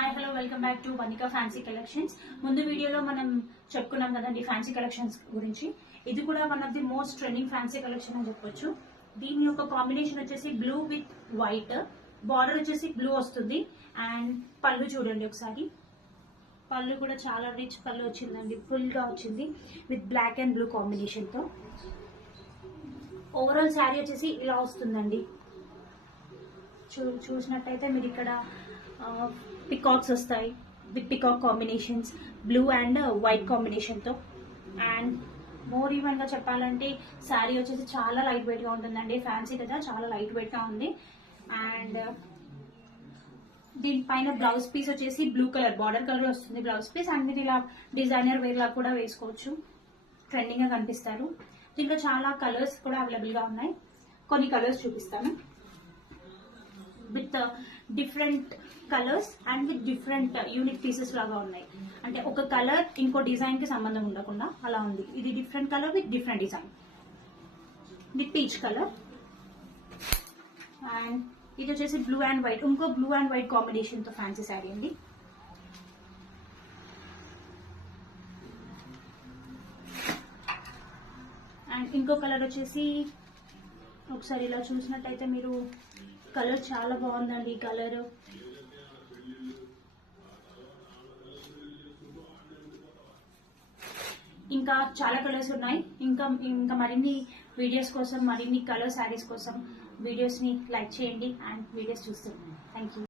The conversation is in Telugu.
Hi hello welcome back to Vanika fancy collections. ముందు వీడియోలో మనం చెప్పుకున్నాం కదండి ఫ్యాన్సీ కలెక్షన్స్ గురించి. ఇది కూడా one of the most trending fancy collection అని చెప్పొచ్చు. దీని యొక్క కాంబినేషన్ వచ్చేసి బ్లూ విత్ వైట్, బార్డర్ వచ్చేసి బ్లూ వస్తుంది. అండ్ పళ్ళు చూడండి ఒకసారి, పళ్ళు కూడా చాలా రిచ్ పళ్ళు వచ్చిందండి, ఫుల్ గా వచ్చింది with black and blue combination తో. ఓవరాల్ శారీ వచ్చేసి ఇలా వస్తుందండి. చూసినట్టయితే మీరు ఇక్కడ పికాక్స్ వస్తాయి with peacock combinations, blue and white కాంబినేషన్తో. అండ్ మోర్ ఈవెన్ గా చెప్పాలంటే శారీ వచ్చేసి చాలా లైట్ వెయిట్ గా ఉంటుందండి. ఫ్యాన్సీ కదా, చాలా లైట్ వెయిట్ గా ఉంది. అండ్ దీనిపైన బ్లౌజ్ పీస్ వచ్చేసి బ్లూ కలర్ బార్డర్ కలర్ వస్తుంది బ్లౌజ్ పీస్. అండ్ మీరు ఇలా డిజైనర్ వేర్ లా కూడా వేసుకోవచ్చు, ట్రెండింగ్ గా కనిపిస్తారు. దీంట్లో చాలా కలర్స్ కూడా అవైలబుల్ గా ఉన్నాయి. కొన్ని కలర్స్ చూపిస్తాను with different colours and with different unique pieces లాగా ఉన్నాయి. అంటే ఒక కలర్ ఇంకో డిజైన్ కి సంబంధం ఉండకుండా అలా ఉంది. ఇది different colour with different design with peach colour. And ఇది వచ్చేసి బ్లూ అండ్ వైట్, ఇంకో బ్లూ అండ్ వైట్ కాంబినేషన్ తో ఫ్యాన్సీ శారీ అండి. అండ్ ఇంకో కలర్ వచ్చేసి ఒకసారి ఇలా చూసినట్టయితే మీరు, కలర్ చాలా బాగుందండి. ఈ కలర్ ఇంకా చాలా కలర్స్ ఉన్నాయి. ఇంకా మరిన్ని వీడియోస్ కోసం, మరిన్ని కలర్ శారీస్ కోసం వీడియోస్ ని లైక్ చేయండి అండ్ వీడియోస్ చూస్తున్నాను. Thank you.